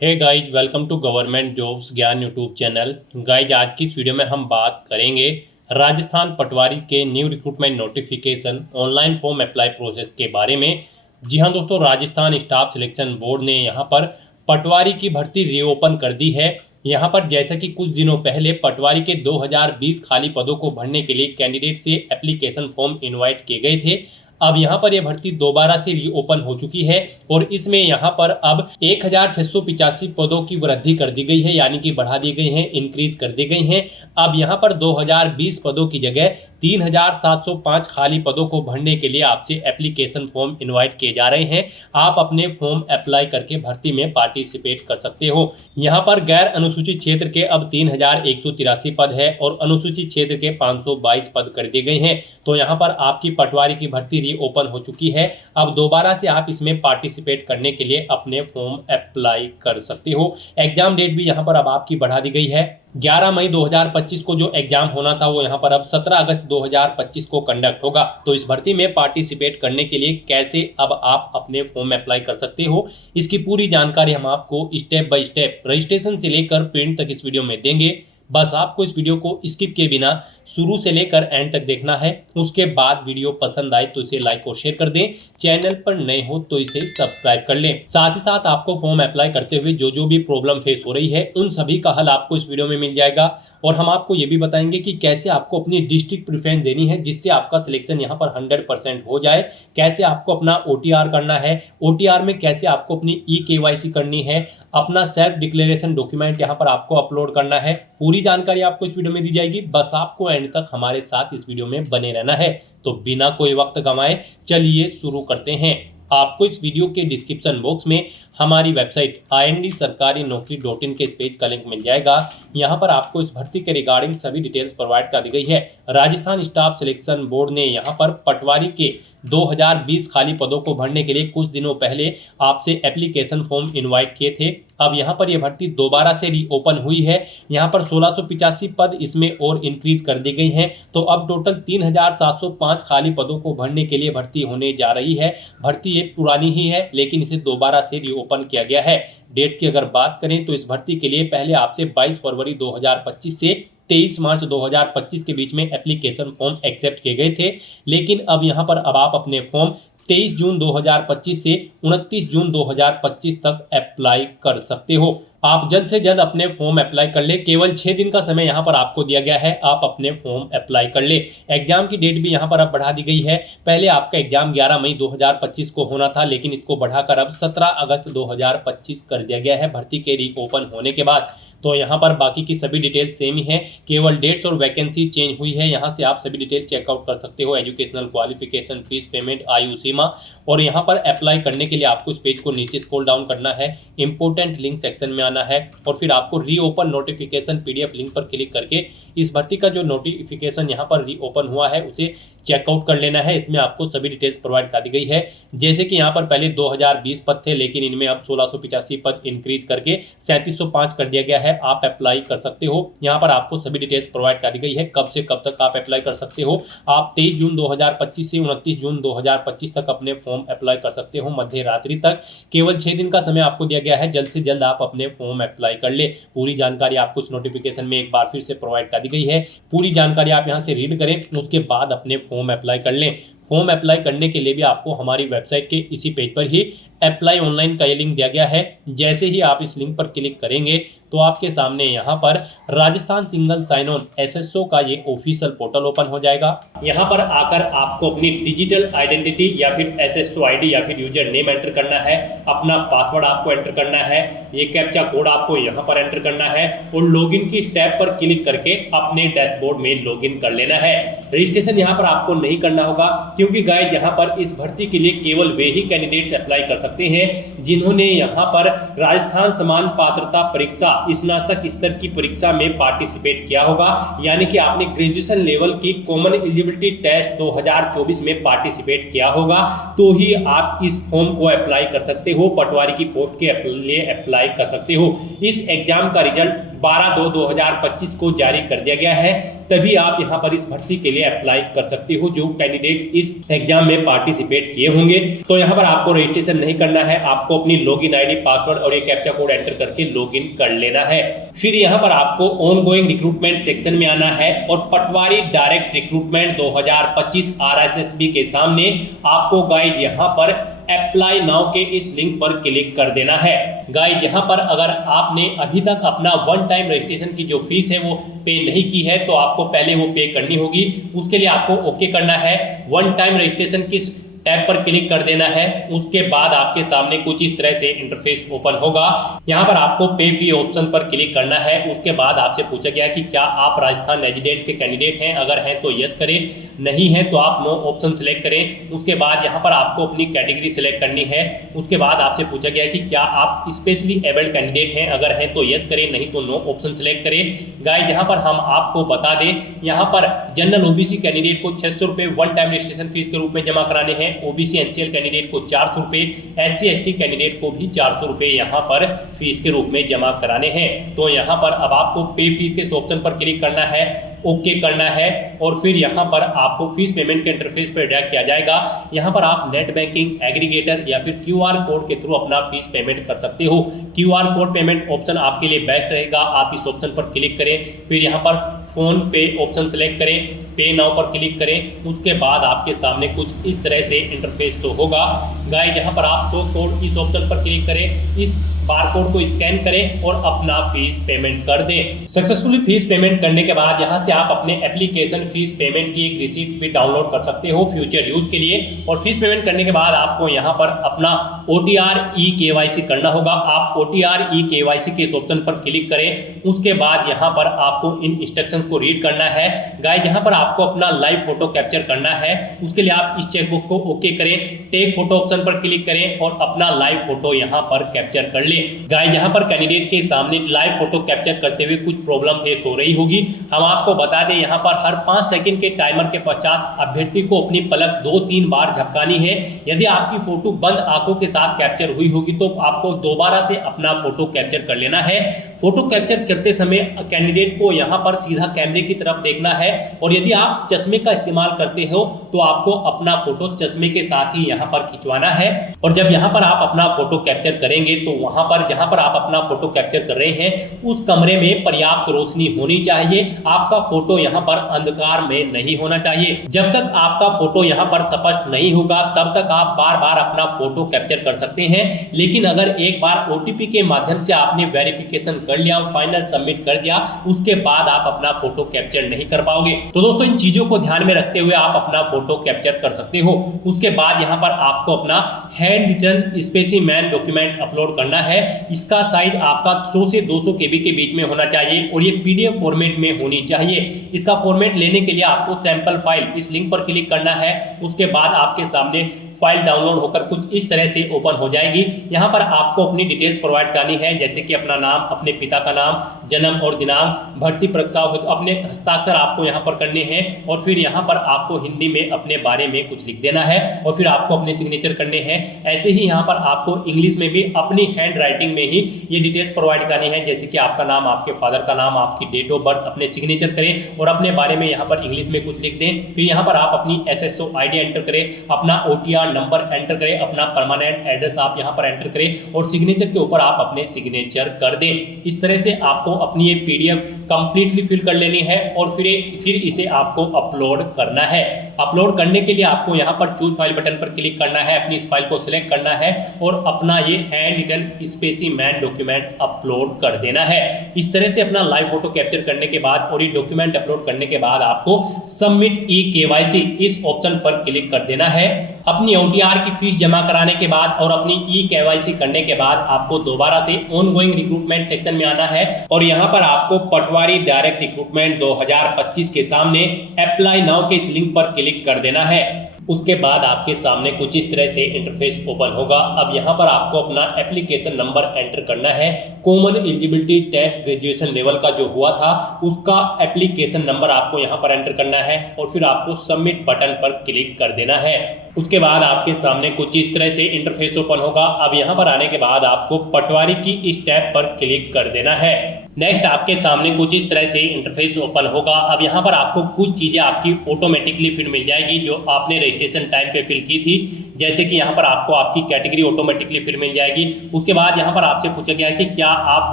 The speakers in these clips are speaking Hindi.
Hey guys, welcome to government jobs Gyan YouTube channel. Guys, आज की इस वीडियो में हम बात करेंगे राजस्थान पटवारी के new recruitment notification online form apply process के बारे में। जी हाँ दोस्तों, राजस्थान स्टाफ सिलेक्शन बोर्ड ने यहाँ पर पटवारी की भर्ती रीओपन कर दी है। यहाँ पर जैसा कि कुछ दिनों पहले पटवारी के 2020 खाली पदों को भरने के लिए कैंडिडेट से एप्लीकेशन फॉर्म इनवाइट किए गए थे। अब यहाँ पर यह भर्ती दोबारा से रीओपन हो चुकी है और इसमें यहाँ पर अब 1685 पदों की वृद्धि कर दी गई है, यानी कि बढ़ा दी गई हैं, इंक्रीज कर दी गई हैं। अब यहाँ पर 2020 पदों की जगह 3705 खाली पदों को भरने के लिए आपसे एप्लीकेशन फॉर्म इनवाइट किए जा रहे हैं। आप अपने फॉर्म अप्लाई करके भर्ती में पार्टिसिपेट कर सकते हो। यहाँ पर गैर अनुसूचित क्षेत्र के अब 3183 पद है और अनुसूचित क्षेत्र के 522 पद कर दिए गए हैं। तो यहाँ पर आपकी पटवारी की भर्ती रीओपन हो चुकी है। अब दोबारा से आप इसमें पार्टिसिपेट करने के लिए अपने फॉर्म अप्लाई कर सकते हो। एग्जाम डेट भी यहाँ पर अब आपकी बढ़ा दी गई है। 11 मई 2025 को जो एग्जाम होना था वो यहाँ पर अब 17 अगस्त 2025 को कंडक्ट होगा। तो इस भर्ती में पार्टिसिपेट करने के लिए कैसे अब आप अपने फॉर्म अप्लाई कर सकते हो, इसकी पूरी जानकारी हम आपको स्टेप बाय स्टेप रजिस्ट्रेशन से लेकर प्रिंट तक इस वीडियो में देंगे। बस आपको इस वीडियो को स्किप किए बिना शुरू से लेकर एंड तक देखना है। उसके बाद वीडियो पसंद आए तो इसे लाइक और शेयर कर दें। चैनल पर नए हो तो इसे सब्सक्राइब कर लें। साथ ही साथ आपको फॉर्म अप्लाई करते हुए जो भी प्रॉब्लम फेस हो रही है उन सभी का हल आपको इस वीडियो में मिल जाएगा। और हम आपको ये भी बताएंगे कि कैसे आपको अपनी डिस्ट्रिक्ट प्रेफरेंस देनी है जिससे आपका सिलेक्शन यहाँ पर 100% हो जाए। कैसे आपको अपना OTR करना है, OTR में कैसे आपको अपनी eKYC करनी है, अपना सेल्फ डिक्लेरेशन डॉक्यूमेंट यहाँ पर आपको अपलोड करना है। पूरी जानकारी आपको इस वीडियो में दी जाएगी। बस आपको एंड तक हमारे साथ इस वीडियो में बने रहना है। तो बिना कोई वक्त गंवाए चलिए शुरू करते हैं। आपको इस वीडियो के डिस्क्रिप्शन बॉक्स में हमारी वेबसाइट IND-sarkari-naukri.in के इस पेज का लिंक मिल जाएगा। यहाँ पर आपको इस भर्ती के रिगार्डिंग सभी डिटेल्स प्रोवाइड कर दी गई है। राजस्थान स्टाफ सिलेक्शन बोर्ड ने यहाँ पर पटवारी के 2020 खाली पदों को भरने के लिए कुछ दिनों पहले आपसे एप्लीकेशन फॉर्म इनवाइट किए थे। अब यहाँ पर यह भर्ती दोबारा से रीओपन हुई है। यहाँ पर 1685 पद इसमें और इंक्रीज कर दी गई हैं। तो अब टोटल 3705 खाली पदों को भरने के लिए भर्ती होने जा रही है। भर्ती ये पुरानी ही है लेकिन इसे दोबारा से रीओपन किया गया है। डेट की अगर बात करें तो इस भर्ती के लिए पहले आपसे 22 फरवरी 2025 से 23 मार्च 2025 के बीच में एप्लीकेशन फॉर्म एक्सेप्ट किए गए थे। लेकिन अब यहाँ पर अब आप अपने फॉर्म 23 जून 2025 से 29 जून 2025 तक अप्लाई कर सकते हो। आप जल्द से जल्द अपने फॉर्म अप्लाई कर ले। केवल 6 दिन का समय यहाँ पर आपको दिया गया है, आप अपने फॉर्म अप्लाई कर ले। एग्जाम की डेट भी यहाँ पर अब बढ़ा दी गई है। पहले आपका एग्जाम 11 मई 2025 को होना था लेकिन इसको बढ़ाकर अब 17 अगस्त 2025 कर दिया गया है भर्ती के रीओपन होने के बाद। तो यहाँ पर बाकी की सभी डिटेल्स सेम ही हैं, केवल डेट्स और वैकेंसी चेंज हुई है। यहाँ से आप सभी डिटेल्स चेकआउट कर सकते हो। एजुकेशनल क्वालिफिकेशन, फीस पेमेंट, आयु सीमा। और यहाँ पर अप्लाई करने के लिए आपको इस पेज को नीचे स्क्रॉल डाउन करना है, इंपोर्टेंट लिंक सेक्शन में आना है और फिर आपको रीओपन नोटिफिकेशन PDF लिंक पर क्लिक करके इस भर्ती का जो नोटिफिकेशन यहाँ पर रीओपन हुआ है उसे चेकआउट कर लेना है। इसमें आपको सभी डिटेल्स प्रोवाइड कर दी गई है। जैसे कि यहाँ पर पहले 2020 पद थे लेकिन इनमें अब 1685 पद इंक्रीज करके 3705 कर दिया गया है। आप अप्लाई कर सकते हो। यहाँ पर आपको सभी डिटेल्स प्रोवाइड कर दी गई है, कब से कब तक आप अप्लाई कर सकते हो। आप 23 जून 2025 से 29 जून 2025 तक अपने फॉर्म अप्लाई कर सकते हो, मध्य रात्रि तक। केवल 6 दिन का समय आपको दिया गया है। जल्द से जल्द आप अपने फॉर्म अप्लाई कर ले। पूरी जानकारी आपको इस नोटिफिकेशन में एक बार फिर से प्रोवाइड कर दी गई है। पूरी जानकारी आप यहाँ से रीड करें, उसके बाद अपने फॉर्म अप्लाई कर लें। फॉर्म अप्लाई करने के लिए भी आपको हमारी वेबसाइट के इसी पेज पर ही अप्लाई ऑनलाइन का ये लिंक दिया गया है। जैसे ही आप इस लिंक पर क्लिक करेंगे तो आपके सामने यहाँ पर Rajasthan single sign on SSO का ये ऑफिशियल पोर्टल ओपन हो जाएगा। यहाँ पर आकर आपको अपनी डिजिटल आइडेंटिटी या फिर SSO ID या फिर यूजर नेम एंटर करना है, अपना पासवर्ड आपको एंटर करना है, ये कैप्चा कोड आपको यहाँ पर एंटर करना है और लॉगिन की स्टेप पर क्लिक करके अपने डैशबोर्ड में लॉगिन कर लेना है। रजिस्ट्रेशन यहाँ पर आपको नहीं करना होगा क्योंकि गाइस यहाँ पर इस भर्ती के लिए केवल वे ही कैंडिडेट्स अप्लाई कर सकते हैं जिन्होंने यहाँ पर राजस्थान समान पात्रता परीक्षा स्नातक स्तर की परीक्षा में पार्टिसिपेट किया होगा, यानी कि आपने ग्रेजुएशन लेवल की कॉमन एलिजिबिलिटी टेस्ट 2024 में पार्टिसिपेट किया होगा तो ही आप इस फॉर्म को अप्लाई कर सकते हो, पटवारी की पोस्ट के लिए अप्लाई कर सकते हो। इस एग्जाम का रिजल्ट 12/2/2025 को जारी कर दिया गया है। तभी आप यहाँ पर इस भर्ती के लिए अप्लाई कर सकते हो, जो कैंडिडेट इस एग्जाम में पार्टिसिपेट किए होंगे। तो यहाँ पर आपको रजिस्ट्रेशन नहीं करना है, आपको अपनी लॉगिन आईडी, पासवर्ड और एक कैप्चा कोड एंटर करके लॉगिन कर लेना है। फिर यहाँ पर आपको ऑन गोइंग रिक्रूटमेंट सेक्शन में आना है और पटवारी डायरेक्ट रिक्रूटमेंट 2025 RSSB के सामने आपको गाइड यहाँ पर अप्लाई नाउ के इस लिंक पर क्लिक कर देना है। गाइस यहाँ पर अगर आपने अभी तक अपना वन टाइम रजिस्ट्रेशन की जो फीस है वो पे नहीं की है तो आपको पहले वो पे करनी होगी। उसके लिए आपको ओके करना है, वन टाइम रजिस्ट्रेशन किस टैब पर क्लिक कर देना है। उसके बाद आपके सामने कुछ इस तरह से इंटरफेस ओपन होगा। यहाँ पर आपको पे फी ऑप्शन पर क्लिक करना है। उसके बाद आपसे पूछा गया कि क्या आप राजस्थान रेजिडेंट के कैंडिडेट हैं, अगर हैं तो यस करें, नहीं है तो आप नो ऑप्शन सिलेक्ट करें। उसके बाद यहाँ पर आपको अपनी कैटेगरी सिलेक्ट करनी है। उसके बाद आपसे पूछा गया कि क्या आप स्पेशली एबल्ड कैंडिडेट हैं, अगर हैं तो यस करें, नहीं तो नो ऑप्शन सिलेक्ट करें। गाइस यहाँ पर हम आपको बता दें, यहाँ पर जनरल ओबीसी कैंडिडेट को 600 रुपये वन टाइम रजिस्ट्रेशन फीस के रूप में जमा कराने हैं। ओबीसी एनसीएल कैंडिडेट को 400 रुपए, एससी एसटी कैंडिडेट को भी 400 रुपए यहाँ पर फीस के रूप में जमा कराने हैं। तो यहाँ पर अब आपको पे फीस के ऑप्शन पर क्लिक करना है, ओके करना है और फिर यहाँ पर आपको फीस पेमेंट के इंटरफेस पर डायरेक्ट किया जाएगा। यहाँ पर आप नेट बैंकिंग, एग्रीगेटर या फिर क्यूआर कोड के थ्रू अपना फीस पेमेंट कर सकते हो। क्यूआर कोड पेमेंट ऑप्शन आपके लिए बेस्ट रहेगा, आप इस ऑप्शन पर क्लिक करें। फिर यहाँ पर फोन पे ऑप्शन सेलेक्ट करें, पे नाउ पर क्लिक करें। उसके बाद आपके सामने कुछ इस तरह से इंटरफेस शो होगा। गाइस यहाँ पर आप शो कोड इस ऑप्शन पर क्लिक करें, इस बारकोड को स्कैन करें और अपना फीस पेमेंट कर दें। सक्सेसफुली फीस पेमेंट करने के बाद यहाँ से आप अपने एप्लीकेशन फीस पेमेंट की एक रिसीट भी डाउनलोड कर सकते हो फ्यूचर यूज के लिए। और फीस पेमेंट करने के बाद आपको यहाँ पर अपना OTR E-KYC करना होगा। आप OTR E-KYC के इस ऑप्शन पर क्लिक करें। उसके बाद यहाँ पर आपको इन इंस्ट्रक्शंस को रीड करना है। गाइस यहाँ पर आपको अपना लाइव फोटो कैप्चर करना है। उसके लिए आप इस चेकबॉक्स को ओके करें, टेक फोटो ऑप्शन पर क्लिक करें और अपना लाइव फोटो यहाँ पर कैप्चर कर ले। गाइस यहाँ पर कैंडिडेट के सामने लाइव फोटो कैप्चर करते हुए कुछ प्रॉब्लम फेस हो रही होगी। हम आपको बता दें, यहाँ पर हर 5 सेकंड के टाइमर के पश्चात अभ्यर्थी को अपनी पलक 2-3 बार झपकानी है। यदि आपकी फोटो बंद आंखों के साथ कैप्चर हुई होगी तो आपको दोबारा से अपना फोटो कैप्चर कर लेना है। फोटो कैप्चर करते समय कैंडिडेट को यहाँ पर सीधा कैमरे की तरफ देखना है और यदि आप चश्मे का इस्तेमाल करते हो तो आपको अपना फोटो चश्मे के साथ ही यहाँ पर खिंचवाना है। और जब यहाँ पर आप अपना फोटो कैप्चर करेंगे तो वहां पर जहां पर आप अपना फोटो कैप्चर कर रहे हैं उस कमरे में पर्याप्त रोशनी होनी चाहिए। आपका फोटो यहाँ पर अंधकार में नहीं होना चाहिए। जब तक आपका फोटो यहाँ पर स्पष्ट नहीं होगा तब तक आप बार बार अपना फोटो कैप्चर कर सकते हैं। लेकिन अगर एक बार OTP के माध्यम से आपने वेरिफिकेशन कर लिया, फाइनल सबमिट कर दिया, उसके बाद आप अपना फोटो कैप्चर नहीं कर पाओगे। तो दोस्तों इन चीजों को ध्यान में रखते हुए आप अपना फोटो कैप्चर कर सकते हो। उसके बाद यहाँ पर आपको अपना handwritten specimen document upload करना है। इसका साइज आपका 100 से 200 KB के बीच में होना चाहिए और ये PDF फॉर्मेट में होनी चाहिए। इसका फॉर्मेट लेने के लिए आपको सैंपल फाइल इस लिंक पर क्लिक करना है। उसके बाद आपके सामने फाइल डाउनलोड होकर कुछ इस तरह से ओपन हो जाएगी। यहाँ पर आपको अपनी डिटेल्स प्रोवाइड करनी है, जैसे कि अपना नाम, अपने पिता का नाम, जन्म और दिनांक, भर्ती परीक्षा हो तो अपने हस्ताक्षर आपको यहाँ पर करने हैं और फिर यहाँ पर आपको हिंदी में अपने बारे में कुछ लिख देना है और फिर आपको अपने सिग्नेचर करने हैं। ऐसे ही यहाँ पर आपको इंग्लिश में भी अपनी हैंड राइटिंग में ही ये डिटेल्स प्रोवाइड करनी है, जैसे कि आपका नाम, आपके फादर का नाम, आपकी डेट ऑफ बर्थ, अपने सिग्नेचर करें और अपने बारे में यहाँ पर इंग्लिश में कुछ लिख दें। फिर यहाँ पर आप अपनी SSO ID एंटर करें, अपना OTR नंबर एंटर करें, अपना परमानेंट एड्रेस आप यहां पर एंटर करें और सिग्नेचर के ऊपर आप अपने सिग्नेचर कर दें। इस तरह से आपको अपनी ये PDF कंप्लीटली फिल कर लेनी है और फिर इसे आपको अपलोड करना है। अपलोड करने के लिए आपको यहां पर चूज फाइल बटन पर क्लिक करना है, अपनी इस फाइल को सिलेक्ट करना है और अपना ये handwritten specimen document upload कर देना है। इस तरह से अपना लाइव फोटो कैप्चर करने के बाद और ये डॉक्यूमेंट अपलोड करने के बाद आपको सबमिट E-KYC इस ऑप्शन पर क्लिक कर देना है। अपनी OTR की फीस जमा कराने के बाद और अपनी E-KYC करने के बाद आपको दोबारा से ऑन गोइंग रिक्रूटमेंट सेक्शन में आना है और यहाँ पर आपको पटवारी डायरेक्ट रिक्रूटमेंट 2025 के सामने अप्लाई नाउ के इस लिंक पर क्लिक कर देना है। उसके बाद आपके सामने कुछ इस तरह से इंटरफेस ओपन होगा। अब यहाँ पर आपको अपना एप्लीकेशन नंबर एंटर करना है। Common eligibility test graduation level का जो हुआ था उसका एप्लीकेशन नंबर आपको यहाँ पर एंटर करना है और फिर आपको सबमिट बटन पर क्लिक कर देना है। उसके बाद आपके सामने कुछ इस तरह से इंटरफेस ओपन होगा। अब यहाँ पर आने के बाद आपको पटवारी की इस टैब पर क्लिक कर देना है। नेक्स्ट आपके सामने कुछ इस तरह से इंटरफेस ओपन होगा। अब यहाँ पर आपको कुछ चीज़ें आपकी ऑटोमेटिकली फिर मिल जाएगी जो आपने रजिस्ट्रेशन टाइम पे फिल की थी, जैसे कि यहाँ पर आपको आपकी कैटेगरी ऑटोमेटिकली फिर मिल जाएगी। उसके बाद यहाँ पर आपसे पूछा गया है कि क्या आप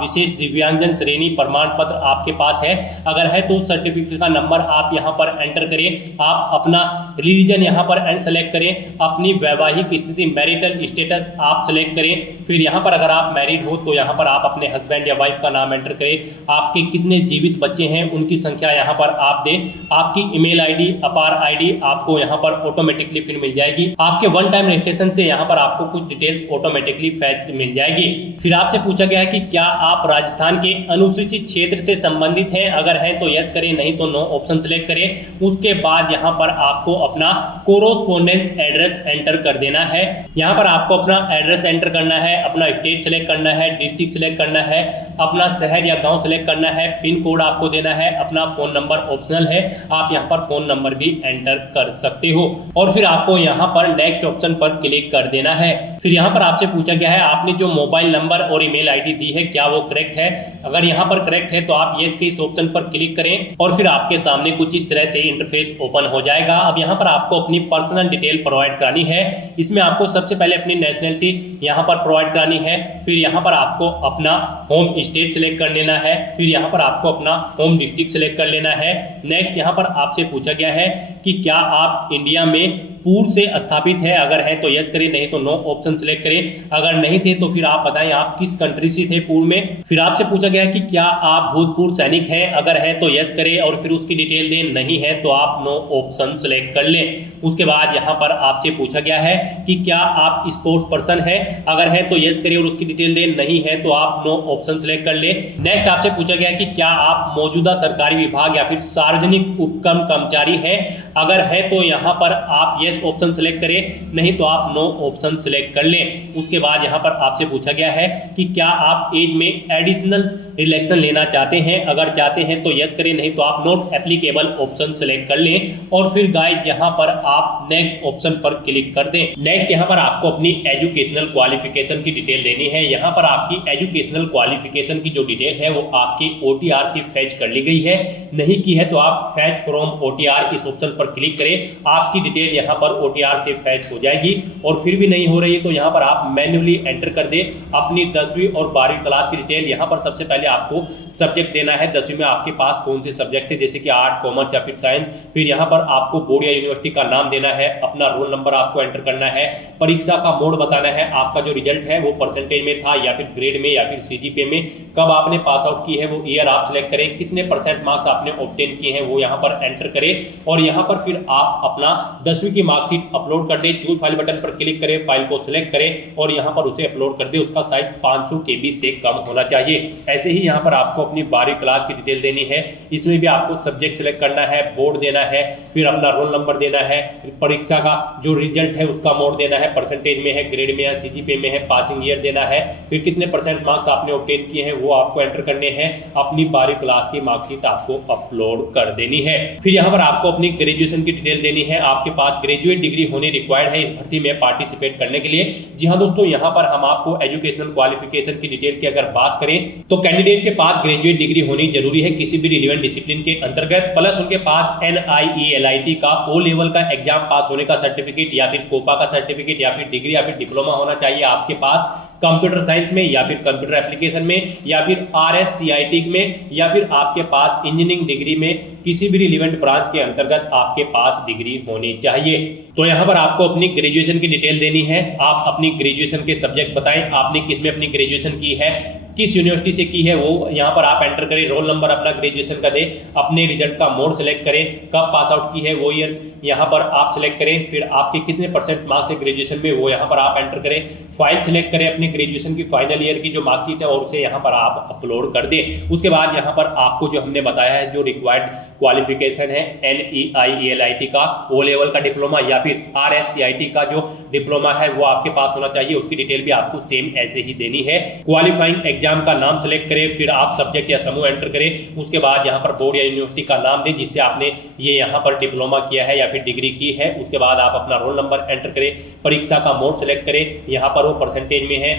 विशेष दिव्यांगजन श्रेणी प्रमाण पत्र आपके पास है, अगर है तो सर्टिफिकेट का नंबर आप यहाँ पर एंटर करें, आप अपना रिलीजन यहाँ पर सेलेक्ट करें, अपनी वैवाहिक स्थिति मैरिटल स्टेटस आप सेलेक्ट करें, फिर यहाँ पर अगर आप मैरिड हो तो यहाँ पर आप अपने हस्बैंड या वाइफ का नाम एंटर करें, आपके कितने जीवित बच्चे हैं उनकी संख्या यहाँ पर आप दें, आपकी ईमेल आईडी अपार आईडी आपको यहाँ पर ऑटोमेटिकली फिर मिल जाएगी। आपके वन टाइम रजिस्ट्रेशन से यहाँ पर आपको कुछ डिटेल्स ऑटोमेटिकली फैच मिल जाएगी। फिर आपसे पूछा गया है कि क्या आप राजस्थान के अनुसूचित क्षेत्र से संबंधित हैं, अगर है तो यस करें, नहीं तो नो ऑप्शन सेलेक्ट करें। उसके बाद यहाँ पर आपको अपना कोरोस्पोंडेंस एड्रेस एंटर कर देना है। यहाँ पर आपको अपना एड्रेस एंटर करना है, अपना स्टेट सेलेक्ट करना है, डिस्ट्रिक्ट सेलेक्ट करना है, अपना शहर या गांव सेलेक्ट करना है, पिन कोड आपको देना है, अपना फोन नंबर ऑप्शनल है, आप यहाँ पर फोन नंबर भी एंटर कर सकते हो और फिर आपको यहाँ पर नेक्स्ट ऑप्शन पर क्लिक कर देना है। फिर यहाँ पर आपसे पूछा गया है आपने जो मोबाइल नंबर और ईमेल आईडी दी है क्या वो करेक्ट है, अगर यहाँ पर करेक्ट है तो आप यस के इस ऑप्शन पर क्लिक करें और फिर आपके सामने कुछ इस तरह से इंटरफेस ओपन हो जाएगा। अब यहाँ पर आपको अपनी पर्सनल डिटेल प्रोवाइड करानी है। इसमें आपको सबसे पहले अपनी नेशनलिटी यहाँ पर प्रोवाइड करानी है, फिर यहाँ पर आपको अपना होम स्टेट सिलेक्ट कर लेना है, फिर यहाँ पर आपको अपना होम डिस्ट्रिक्ट सिलेक्ट कर लेना है। नेक्स्ट यहाँ पर आपसे पूछा गया है कि क्या आप इंडिया में पूर्व से स्थापित है, अगर है तो यस करें, नहीं तो नो ऑप्शन सिलेक्ट करें, अगर नहीं थे तो फिर आप बताएं आप किस कंट्री से थे पूर्व में। फिर आपसे पूछा गया है कि क्या आप भूतपूर्व सैनिक हैं, अगर है तो यस करें और फिर उसकी डिटेल दें, नहीं है तो आप नो ऑप्शन सिलेक्ट कर लें। उसके बाद यहाँ पर आपसे पूछा गया है कि क्या आप स्पोर्ट्स पर्सन है, अगर है तो यस करें और उसकी डिटेल दें, नहीं है तो आप नो ऑप्शन सिलेक्ट कर लें। नेक्स्ट आपसे पूछा गया है कि क्या आप मौजूदा सरकारी विभाग या फिर सार्वजनिक उपक्रम कर्मचारी हैं, अगर है तो यहाँ पर आप यस ऑप्शन सिलेक्ट करें, नहीं तो आप नो ऑप्शन सिलेक्ट कर लें। उसके बाद यहाँ पर आपसे पूछा गया है कि क्या आप एज में एडिशनल रिलैक्सेशन लेना चाहते हैं, अगर चाहते हैं तो यस करें, नहीं तो आप नॉट एप्लीकेबल ऑप्शन सिलेक्ट कर लें और फिर गाइस यहाँ पर आप नेक्स्ट ऑप्शन पर क्लिक कर दें। नेक्स्ट यहाँ पर आपको अपनी एजुकेशनल क्वालिफिकेशन की डिटेल देनी है। यहाँ पर आपकी एजुकेशनल क्वालिफिकेशन की जो डिटेल है वो आपकी OTR से फैच कर ली गई है, नहीं की है तो आप फैच फ्रॉम OTR इस ऑप्शन पर क्लिक करें, आपकी डिटेल यहाँ पर OTR से फैच हो जाएगी और फिर भी नहीं हो रही है तो यहाँ पर आप मैन्युअली एंटर कर दें अपनी 10वीं और 12वीं क्लास की डिटेल। यहाँ पर सबसे पहले आपको सब्जेक्ट देना है, 10वीं में आपके पास कौन से सब्जेक्ट थे, जैसे कि आर्ट, कॉमर्स या फिर साइंस। फिर यहाँ पर आपको बोर्ड या यूनिवर्सिटी का नाम देना है, अपना रोल नंबर आपको एंटर करना है, परीक्षा का मोड बताना है, आपका जो रिजल्ट है वो परसेंटेज में था या फिर ग्रेड में या फिर CGPA में, कब आपने पास आउट की है वो ईयर आप सिलेक्ट करें, कितने % मार्क्स आपने ऑब्टेन किए हैं वो यहाँ पर एंटर करें और यहाँ पर फिर आप अपना 10वीं की मार्कशीट अपलोड कर दें। चूज फाइल बटन पर क्लिक करें, फाइल को सिलेक्ट करें और यहाँ पर उसे अपलोड कर दें। उसका साइज 500 KB से कम होना चाहिए। ऐसे ही यहाँ पर आपको अपनी 12वीं क्लास की डिटेल देनी है, इसमें भी आपको सब्जेक्ट सिलेक्ट करना है, बोर्ड देना है, फिर अपना रोल नंबर देना है, परीक्षा का जो रिजल्ट है उसका मोड देना है, परसेंटेज में है, ग्रेड में है, CGPA में है, पासिंग ईयर देना है, फिर कितने % मार्क्स आपने ऑब्टेन किए हैं वो आपको एंटर करने हैं, अपनी 12वीं क्लास की मार्कशीट आपको अपलोड कर देनी है। फिर यहाँ पर आपको अपनी ग्रेजुएशन की डिटेल देनी है, आपके पास ग्रेजुएट डिग्री होनी रिक्वायर्ड है इस भर्ती में पार्टिसिपेट करने के लिए। जी हाँ दोस्तों, यहाँ पर हम आपको एजुकेशनल क्वालिफिकेशन की डिटेल की अगर बात करें तो कैंडिडेट के पास ग्रेजुएट डिग्री होनी जरूरी है किसी भी रिलेवेंट डिसिप्लिन के अंतर्गत, प्लस उनके पास NIELIT का O लेवल का एग्जाम पास होने का सर्टिफिकेट या फिर कोपा का सर्टिफिकेट या फिर डिग्री या फिर डिप्लोमा होना चाहिए आपके पास कंप्यूटर साइंस में या फिर कंप्यूटर एप्लीकेशन में या फिर RSCIT में या फिर आपके पास इंजीनियरिंग डिग्री में किसी भी रिलेवेंट ब्रांच के अंतर्गत आपके पास डिग्री होनी चाहिए। तो यहाँ पर आपको अपनी ग्रेजुएशन की डिटेल देनी है, आप अपनी ग्रेजुएशन के सब्जेक्ट बताएं, आपने किस में अपनी ग्रेजुएशन की है, किस यूनिवर्सिटी से की है वो यहाँ पर आप एंटर करें, रोल नंबर अपना ग्रेजुएशन का दें, अपने रिजल्ट का मोड सेलेक्ट करें, कब पास आउट की है वो ईयर यहाँ पर आप सिलेक्ट करें, फिर आपके कितने % मार्क्स है ग्रेजुएशन में वो यहाँ पर आप एंटर करें, फाइल सिलेक्ट करें अपनी ग्रेजुएशन की फाइनल ईयर की जो मार्कशीट है और उसे यहाँ पर आप अपलोड कर दें। उसके बाद यहाँ पर आपको जो हमने बताया है जो रिक्वायर्ड क्वालिफिकेशन है NIELIT का O लेवल का डिप्लोमा या फिर RSCIT का जो डिप्लोमा है वो आपके पास होना चाहिए, उसकी डिटेल भी आपको सेम ऐसे ही देनी है। क्वालिफाइंग एग्जाम का नाम सेलेक्ट करें, फिर आप सब्जेक्ट या समूह एंटर करें, उसके बाद यहाँ पर बोर्ड या यूनिवर्सिटी का नाम दें जिससे आपने ये यहाँ पर डिप्लोमा किया है या फिर डिग्री की है। उसके बाद आप अपना रोल नंबर एंटर करें, परीक्षा का मोड सेलेक्ट करें, यहाँ पर वो परसेंटेज में है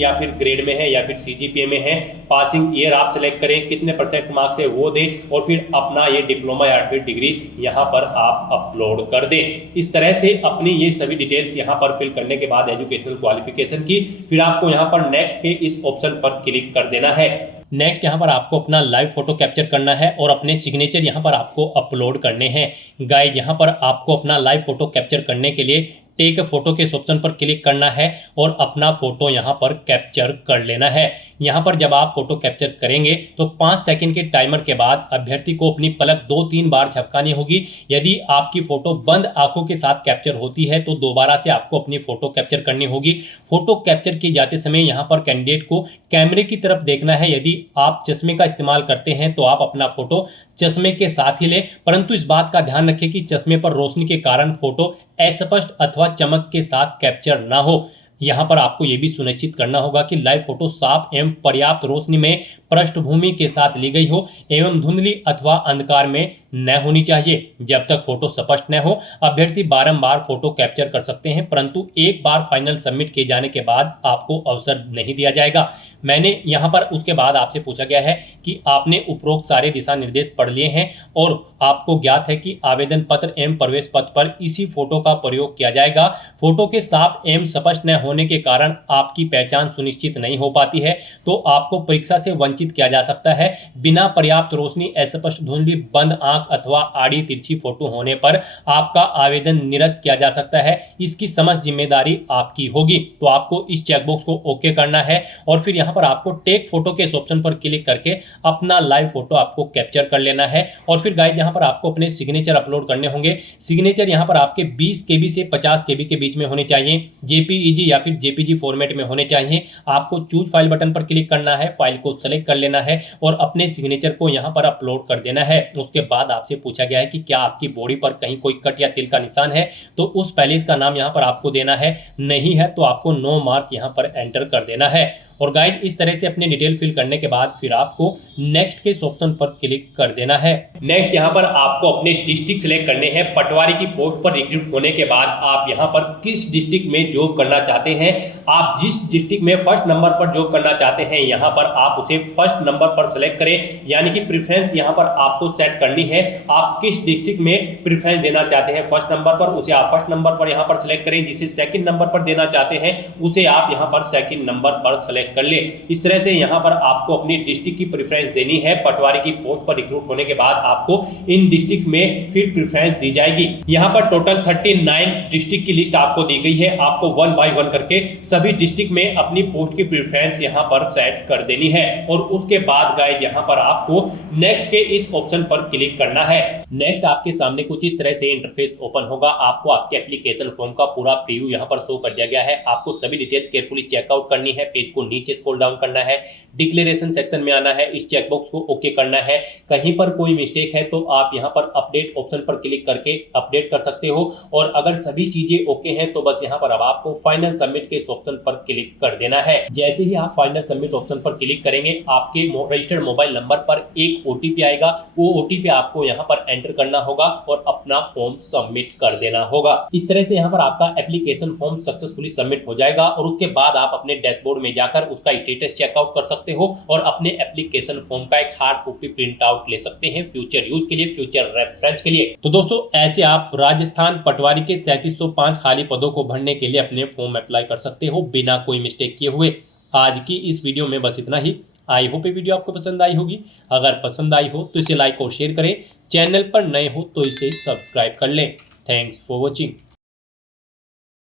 या फिर ग्रेड में है या फिर CGPA में है, पासिंग ईयर आप सेलेक्ट करें, कितने % मार्क्स है वो दें और फिर अपना ये डिप्लोमा या फिर डिग्री यहाँ पर आप अपलोड कर दें। इस तरह से अपनी ये सभी डिटेल्स यहाँ पर फिल करने के बाद एजुकेशनल क्वालिफिकेशन की फिर आपको यहाँ पर नेक्स्ट के इस ऑप्शन पर क्लिक कर देना है। नेक्स्ट यहाँ पर आपको अपना लाइव फोटो कैप्चर करना है और अपने सिग्नेचर यहाँ पर आपको अपलोड करने हैं। गाइस यहाँ पर आपको अपना लाइव फोटो कैप्चर करने के लिए टेक फोटो के ऑप्शन पर क्लिक करना है और अपना फोटो यहाँ पर कैप्चर कर लेना है। यहाँ पर जब आप फोटो कैप्चर करेंगे तो 5 सेकंड के टाइमर के बाद अभ्यर्थी को अपनी पलक 2-3 बार झपकानी होगी। यदि आपकी फोटो बंद आंखों के साथ कैप्चर होती है तो दोबारा से आपको अपनी फोटो कैप्चर करनी होगी। फोटो कैप्चर किए जाते समय यहाँ पर कैंडिडेट को कैमरे की तरफ देखना है। यदि आप चश्मे का इस्तेमाल करते हैं तो आप अपना फोटो चश्मे के साथ ही लें, परंतु इस बात का ध्यान रखें कि चश्मे पर रोशनी के कारण फोटो अस्पष्ट अथवा चमक के साथ कैप्चर ना हो। यहाँ पर आपको यह भी सुनिश्चित करना होगा कि लाइव फोटो साफ एवं पर्याप्त रोशनी में पृष्ठभूमि के साथ ली गई हो एवं धुंधली अथवा अंधकार में न होनी चाहिए। जब तक फोटो स्पष्ट न हो अभ्यर्थी बारंबार फोटो कैप्चर कर सकते हैं, परंतु एक बार फाइनल सबमिट किए जाने के बाद आपको अवसर नहीं दिया जाएगा। मैंने यहाँ पर उसके बाद आपसे पूछा गया है कि आपने उपरोक्त सारे दिशा निर्देश पढ़ लिए हैं और आपको ज्ञात है कि आवेदन पत्र एवं प्रवेश पत्र पर इसी फोटो का प्रयोग किया जाएगा। फोटो के साफ एवं स्पष्ट न होने के कारण आपकी पहचान सुनिश्चित नहीं हो पाती है तो आपको परीक्षा से वंचित किया जा सकता है। बिना पर्याप्त रोशनी, अस्पष्ट धुंधली, बंद आंख अथवा आड़ी तिरछी फोटो होने पर आपका आवेदन निरस्त किया जा सकता है। इसकी समस्त जिम्मेदारी आपकी होगी। तो आपको इस चेकबॉक्स को ओके करना है और फिर यहाँ पर आपको टेक फोटो के ऑप्शन पर क्लिक करके अपना लाइव फोटो आपको कैप्चर कर लेना है और फिर गाइस यहाँ पर आपको अपने सिग्नेचर अपलोड करने होंगे। सिग्नेचर यहाँ पर आपके 20 KB से 50 KB के बीच में होने चाहिए, JPEG या फिर JPG फॉर्मेट में होने चाहिए। आपको चूज फाइल बटन पर क्लिक करना है, फाइल को सेलेक्ट कर लेना है और अपने सिग्नेचर को यहाँ पर अपलोड कर देना है। उसके बाद आपसे पूछा गया है कि क्या आपकी बॉडी पर कहीं कोई कट या तिल का निशान है, तो उस पैलेस का नाम यहाँ पर आपको देना है। नहीं है तो आपको नो मार्क यहाँ पर एंटर कर देना है। और गाइस इस तरह से अपने डिटेल फिल करने के बाद फिर आपको नेक्स्ट के ऑप्शन पर क्लिक कर देना है। नेक्स्ट यहाँ पर आपको अपने डिस्ट्रिक्ट सिलेक्ट करने हैं। पटवारी की पोस्ट पर रिक्रूट होने के बाद आप यहाँ पर किस डिस्ट्रिक्ट में जॉब करना चाहते हैं, आप जिस डिस्ट्रिक्ट में फर्स्ट नंबर पर जॉब करना चाहते हैं यहाँ पर आप उसे फर्स्ट नंबर पर सिलेक्ट करें, यानी कि प्रेफरेंस यहाँ पर आपको सेट करनी है। आप किस डिस्ट्रिक्ट में प्रेफरेंस देना चाहते हैं फर्स्ट नंबर पर, उसे आप फर्स्ट नंबर पर यहाँ पर सिलेक्ट करें। जिसे सेकंड नंबर पर देना चाहते हैं उसे आप यहाँ पर सेकंड नंबर पर सिलेक्ट कर ले। इस तरह से यहाँ पर आपको अपनी डिस्ट्रिक्ट की प्रेफरेंस देनी है। पटवारी की पोस्ट पर रिक्रूट होने के बाद आपको इन डिस्ट्रिक्ट में फिर प्रेफरेंस दी जाएगी। यहाँ पर टोटल 39 डिस्ट्रिक्ट की लिस्ट आपको दी गई है। आपको 1 बाय 1 करके सभी डिस्ट्रिक्ट में अपनी पोस्ट की प्रेफरेंस यहाँ पर सेट कर देनी है और उसके बाद गाइस यहाँ पर आपको नेक्स्ट के इस ऑप्शन पर क्लिक करना है। नेक्स्ट आपके सामने कुछ इस तरह से इंटरफेस ओपन होगा। आपको आपके एप्लीकेशन फॉर्म का पूरा प्रीव्यू यहाँ पर शो कर दिया गया है। आपको सभी डिटेल्स केयरफुली चेकआउट करनी है। पेज को नीचे स्क्रॉल डाउन करना है, डिक्लेरेशन सेक्शन में आना है, इस चेकबॉक्स को ओके करना है। कहीं पर कोई मिस्टेक है तो आप यहाँ पर अपडेट ऑप्शन पर क्लिक करके अपडेट कर सकते हो और अगर सभी चीजें ओके हैं तो बस यहाँ पर अब आपको फाइनल सबमिट के ऑप्शन पर क्लिक कर देना है। जैसे ही आप फाइनल सबमिट ऑप्शन पर क्लिक करेंगे आपके रजिस्टर्ड मोबाइल नंबर पर एक OTP आएगा। वो OTP आपको यहाँ पर एंटर करना होगा और अपना फॉर्म सबमिट कर देना होगा। इस तरह से यहाँ पर आपका एप्लीकेशन फॉर्म सक्सेसफुली सबमिट हो जाएगा और उसके बाद आप अपने डैशबोर्ड में जाकर उसका स्टेटस चेकआउट कर सकते हो और अपने एप्लीकेशन फॉर्म का एक हार्ड कॉपी प्रिंट आउट ले सकते हैं फ्यूचर यूज के लिए, फ्यूचर रेफरेंस के लिए। तो दोस्तों ऐसे आप राजस्थान पटवारी के 3705 खाली पदों को भरने के लिए अपने फॉर्म अप्लाई कर सकते हो बिना कोई मिस्टेक किए हुए। आज की इस वीडियो में बस इतना ही। आई होप ये वीडियो आपको पसंद आई होगी। अगर पसंद आई हो तो इसे लाइक और शेयर करें। चैनल पर नए हो तो इसे सब्सक्राइब कर लें। Thanks for watching.